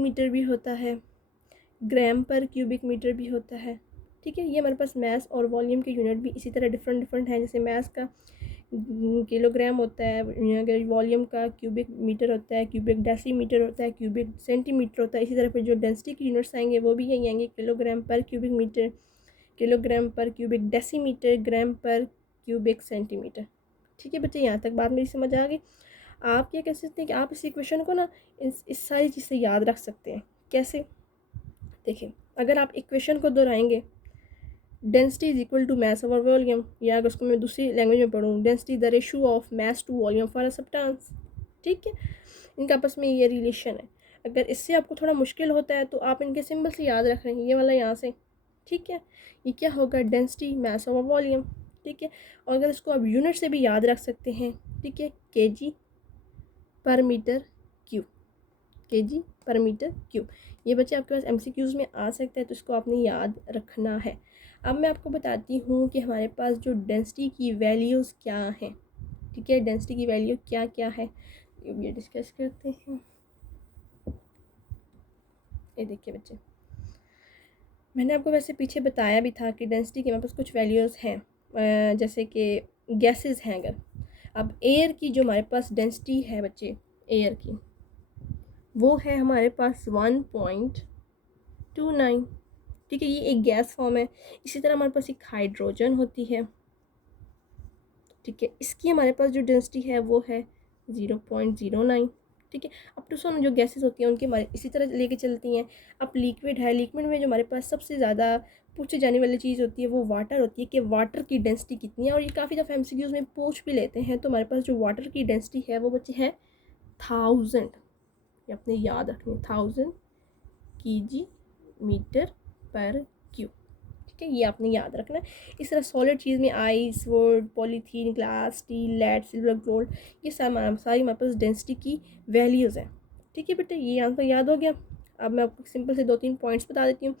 Centimetre भी होता है, ग्राम पर क्यूबिक मीटर भी होता है। ठीक है, ये हमारे पास मास और वॉल्यूम के यूनिट भी इसी तरह डिफरेंट डिफरेंट हैं। जैसे मास का किलोग्राम होता है, अगर वॉल्यूम का क्यूबिक मीटर होता है, क्यूबिक डेसीमीटर होता है, क्यूबिक सेंटीमीटर होता है। इसी तरह फिर जो डेंसिटी के यूनिट्स आएंगे वो भी यही आएंगे, किलोग्राम पर क्यूबिक मीटर, किलोग्राम पर क्यूबिक डेसीमीटर, ग्राम पर क्यूबिक सेंटीमीटर। ठीक है बच्चे, यहाँ तक बात मेरी समझ आ गई। आप क्या कह सकते हैं कि आप इस इक्वेशन को ना इस सारी चीज़ से याद रख सकते हैं। कैसे? देखिए, अगर आप इक्वेशन को दोहराएंगे, density is equal to mass over volume, या अगर उसको मैं दूसरी लैंग्वेज में पढ़ूँ, density the ratio of mass to volume for a substance. ठीक है, इनका आपस में ये रिलेशन है। अगर इससे आपको थोड़ा मुश्किल होता है तो आप इनके सिंबल से याद रख रहे हैं, ये वाला यहाँ से। ठीक है, ये क्या होगा, डेंसिटी मास ओवर वॉल्यूम। ठीक है, और अगर इसको आप यूनिट से भी याद रख सकते हैं। ठीक है, केजी पर मीटर क्यूब, केजी पर मीटर क्यूब। ये बच्चे आपके पास एमसीक्यूज़ में आ सकता है, तो इसको आपने याद रखना है। अब मैं आपको बताती हूँ कि हमारे पास जो डेंसिटी की वैल्यूज़ क्या हैं। ठीक है, डेंसिटी की वैल्यू क्या क्या है ये डिस्कस करते हैं। ये देखिए बच्चे, मैंने आपको वैसे पीछे बताया भी था कि डेंसिटी के हमारे पास कुछ वैल्यूज़ हैं, जैसे कि गैसेस हैं। अगर अब एयर की जो हमारे पास डेंसिटी है बच्चे, एयर की वो है हमारे पास 1.29। ठीक है, ये एक गैस फॉर्म है। इसी तरह हमारे पास एक हाइड्रोजन होती है। ठीक है, इसकी हमारे पास जो डेंसिटी है वो है 0.09। ठीक है, अब तो सुनो, जो गैसेस होती हैं उनके हमारे इसी तरह लेके चलती हैं। अब लिक्विड है, लिक्विड में जो हमारे पास सबसे ज़्यादा पूछे जाने वाली चीज़ होती है वो वाटर होती है, कि वाटर की डेंसिटी कितनी है। और ये काफ़ी दफ़ा एमसीक्यूज़ में पूछ भी लेते हैं। तो हमारे पास जो वाटर की डेंसिटी है वो बच्चे है 1000। ये अपने याद रखनी है, 1000 kg मीटर पर क्यूब। ठीक है, ये आपने याद रखना है। इस तरह सॉलिड चीज़ में ice, wood, polythene, glass, steel, lead, silver, gold, ये सारी हमारे पास डेंसिटी की वैल्यूज़ हैं। ठीक है बेटे, ये आंसर याद हो गया। अब मैं आपको सिंपल से 2-3 पॉइंट्स बता देती हूँ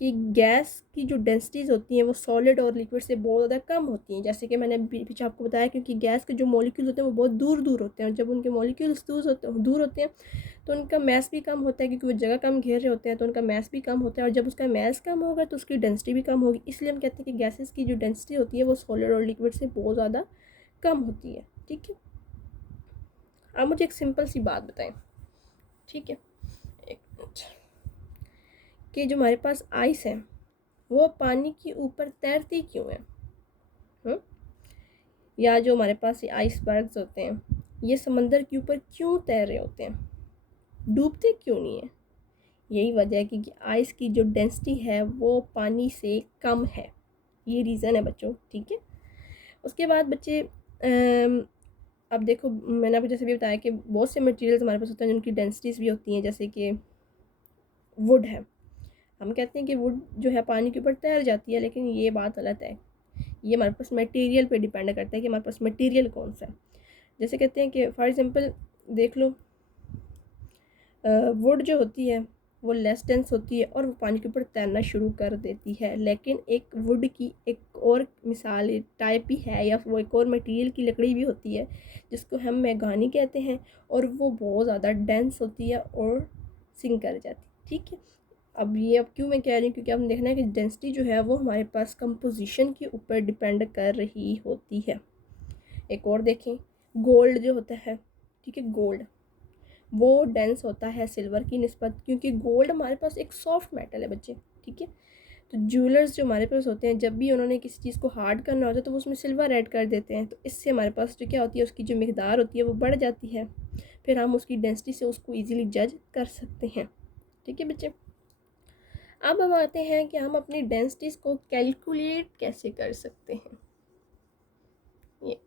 कि गैस की जो डेंसिटीज़ होती हैं वो सॉलिड और लिक्विड से बहुत ज़्यादा कम होती हैं। जैसे कि मैंने पीछे आपको बताया, क्योंकि गैस के जो मॉलिक्यूल्स होते हैं वो बहुत दूर दूर होते हैं, और जब उनके मॉलिक्यूल्स दूर होते हैं तो उनका मैस भी कम होता है, क्योंकि वो जगह कम घेर रहे होते हैं, तो उनका मैस भी कम होता है। और जब उसका मैस कम होगा तो उसकी डेंसिटी भी कम होगी। इसलिए हम कहते हैं कि गैसेस की जो डेंसिटी होती है वो सॉलिड और लिक्विड से बहुत ज़्यादा कम होती है। ठीक है, अब मुझे एक सिंपल सी बात बताएं। ठीक है, एक मिनट, कि जो हमारे पास आइस है वो पानी के ऊपर तैरती क्यों है? या जो हमारे पास ये आइसबर्ग्स होते हैं ये समंदर के ऊपर क्यों तैर रहे होते हैं, डूबते क्यों नहीं है? यही वजह है कि आइस की जो डेंसिटी है वो पानी से कम है। ये रीज़न है बच्चों। ठीक है, उसके बाद बच्चे अब देखो, मैंने आपको जैसे भी बताया कि बहुत से मटेरियल्स हमारे पास होते हैं जिनकी डेंसिटीज़ भी होती हैं। जैसे कि वुड है, हम कहते हैं कि वुड जो है पानी के ऊपर तैर जाती है, लेकिन ये बात गलत है। ये हमारे पास मटेरियल पे डिपेंड करता है कि हमारे पास मटेरियल कौन सा है। जैसे कहते हैं कि फॉर एग्जांपल देख लो, वुड जो होती है वो लेस डेंस होती है और वो पानी के ऊपर तैरना शुरू कर देती है। लेकिन एक वुड की एक और मिसाल टाइप भी है, या वो एक और मटेरियल की लकड़ी भी होती है जिसको हम मैगानी कहते हैं, और वो बहुत ज़्यादा डेंस होती है और सिंक कर जाती है। ठीक है, अब क्यों मैं कह रही हूँ, क्योंकि अब देखना है कि डेंसिटी जो है वो हमारे पास कंपोजिशन के ऊपर डिपेंड कर रही होती है। एक और देखें, गोल्ड जो होता है, ठीक है, गोल्ड वो डेंस होता है सिल्वर की निस्बत, क्योंकि गोल्ड हमारे पास एक सॉफ्ट मेटल है बच्चे। ठीक है, तो ज्वेलर्स जो हमारे पास होते हैं जब भी उन्होंने किसी चीज़ को हार्ड करना होता है तो वो उसमें सिल्वर ऐड कर देते हैं। तो इससे हमारे पास जो क्या होती है, उसकी जो मिकदार होती है वो बढ़ जाती है। फिर हम उसकी डेंसिटी से उसको ईजिली जज कर सकते हैं। ठीक है बच्चे, अब हम आते हैं कि हम अपनी डेंसिटीज़ को कैलकुलेट कैसे कर सकते हैं। ये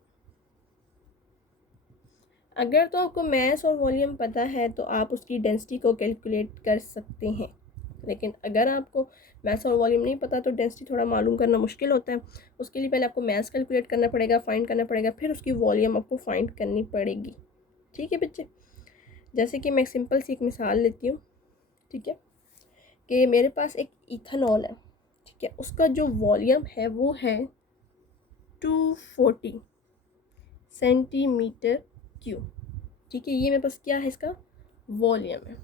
अगर तो आपको मैस और वॉल्यूम पता है तो आप उसकी डेंसिटी को कैलकुलेट कर सकते हैं। लेकिन अगर आपको मैस और वॉल्यूम नहीं पता तो डेंसिटी थोड़ा मालूम करना मुश्किल होता है। उसके लिए पहले आपको मैस कैलकुलेट करना पड़ेगा, फाइंड करना पड़ेगा, फिर उसकी वॉल्यूम आपको फाइंड करनी पड़ेगी। ठीक है बच्चे, जैसे कि मैं एक सिंपल सी एक मिसाल लेती हूँ। ठीक है, कि मेरे पास एक इथेनॉल है। ठीक है, उसका जो वॉल्यूम है वो है 240 सेंटीमीटर क्यूब। ठीक है, ये मेरे पास क्या है, इसका वॉल्यूम है।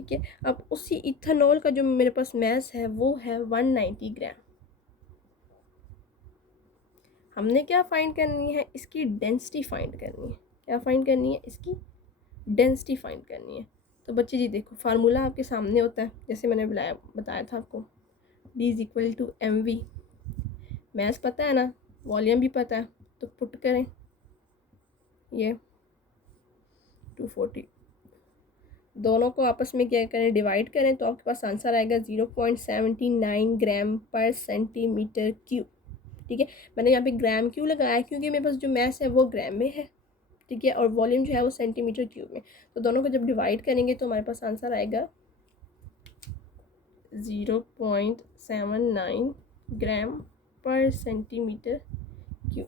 ठीक है। अब उसी इथेनॉल का जो मेरे पास मास है वो है 190 ग्राम। हमने क्या फाइंड करनी है, इसकी डेंसिटी फाइंड करनी है। क्या फाइंड करनी है, इसकी डेंसिटी फाइंड करनी है। तो बच्चे जी देखो, फार्मूला आपके सामने होता है, जैसे मैंने बताया था आपको, D is equal to mv। Mass पता है ना, वॉल्यूम भी पता है, तो पुट करें ये 240, दोनों को आपस में क्या करें, डिवाइड करें, तो आपके पास आंसर आएगा 0.79 ग्राम पर सेंटीमीटर क्यूब। ठीक है, मैंने यहाँ पे ग्राम क्यों लगाया, क्योंकि मेरे पास जो मैस है वो ग्राम में है। ठीक है, और वॉल्यूम जो है वो सेंटीमीटर क्यूब में। तो दोनों को जब डिवाइड करेंगे तो हमारे पास आंसर आएगा 0.79 ग्राम पर सेंटीमीटर क्यूब।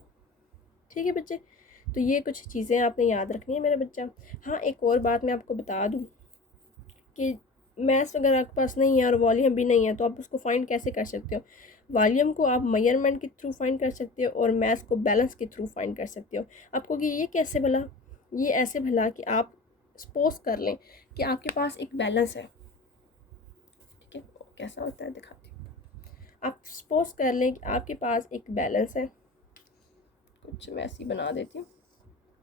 ठीक है बच्चे, तो ये कुछ चीज़ें आपने याद रखनी है मेरा बच्चा। हाँ, एक और बात मैं आपको बता दूँ कि मैथ्स अगर आपके पास नहीं है और वॉल्यूम भी नहीं है तो आप उसको फाइंड कैसे कर सकते हो। वॉल्यूम को आप मेजरमेंट के थ्रू फाइंड कर सकते हो और मैथ्स को बैलेंस के थ्रू फाइंड कर सकते हो। आपको कि ये कैसे भला, ये ऐसे भला कि आप सपोज कर लें कि आपके पास एक बैलेंस है। ठीक है, कैसा होता है दिखाती हूँ। आप सपोज कर लें कि आपके पास एक बैलेंस है, कुछ मैं ऐसी बना देती हूँ।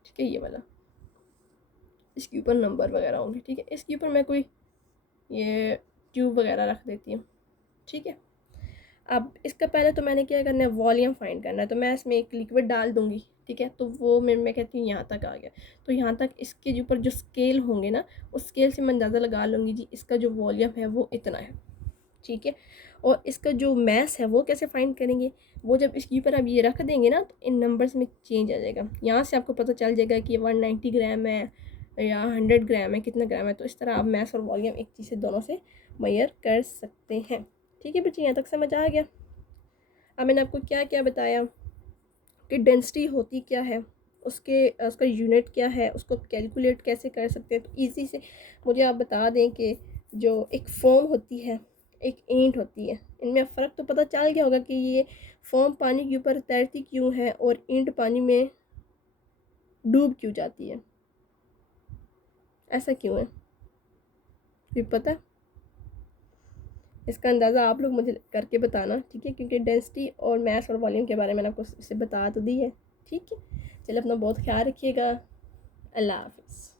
ठीक है, ये वाला, इसके ऊपर नंबर वगैरह होंगे। ठीक है, इसके ऊपर मैं कोई ये ट्यूब वगैरह रख देती हूँ। ठीक है, अब इसका पहले तो मैंने क्या करना है, वॉल्यूम फाइंड करना है। तो मैं इसमें एक लिक्विड डाल दूँगी। ठीक है, तो वो मैं कहती हूँ यहाँ तक आ गया। तो यहाँ तक इसके ऊपर जो स्केल होंगे ना, उस स्केल से मैं अंदाज़ा लगा लूँगी जी इसका जो वॉल्यूम है वो इतना है। ठीक है, और इसका जो मैस है वो कैसे फाइंड करेंगे, वो जब इसके ऊपर आप ये रख देंगे ना तो इन नंबर्स में चेंज आ जाएगा। यहाँ से आपको पता चल जाएगा कि 190 ग्राम है या 100 ग्राम है, कितना ग्राम है। तो इस तरह आप मैस और वॉल्यूम एक चीज़ से दोनों से मेजर कर सकते हैं। ठीक है बच्चे, यहाँ तक समझ आ गया। अब मैंने आपको क्या क्या बताया कि डेंसिटी होती क्या है, उसका यूनिट क्या है, उसको कैलकुलेट कैसे कर सकते हैं। तो ईजी से मुझे आप बता दें कि जो एक फोम होती है, एक ईंट होती है, इनमें फ़र्क तो पता चल गया होगा कि ये फोम पानी के ऊपर तैरती क्यों है और ईंट पानी में डूब क्यों जाती है, ऐसा क्यों है, फिर पता है? इसका अंदाज़ा आप लोग मुझे करके बताना। ठीक है, क्योंकि डेंसिटी और मैस और वॉल्यूम के बारे में मैंने आपको इससे बता तो दी है। ठीक है, चलो अपना बहुत ख्याल रखिएगा। अल्लाह हाफिज़।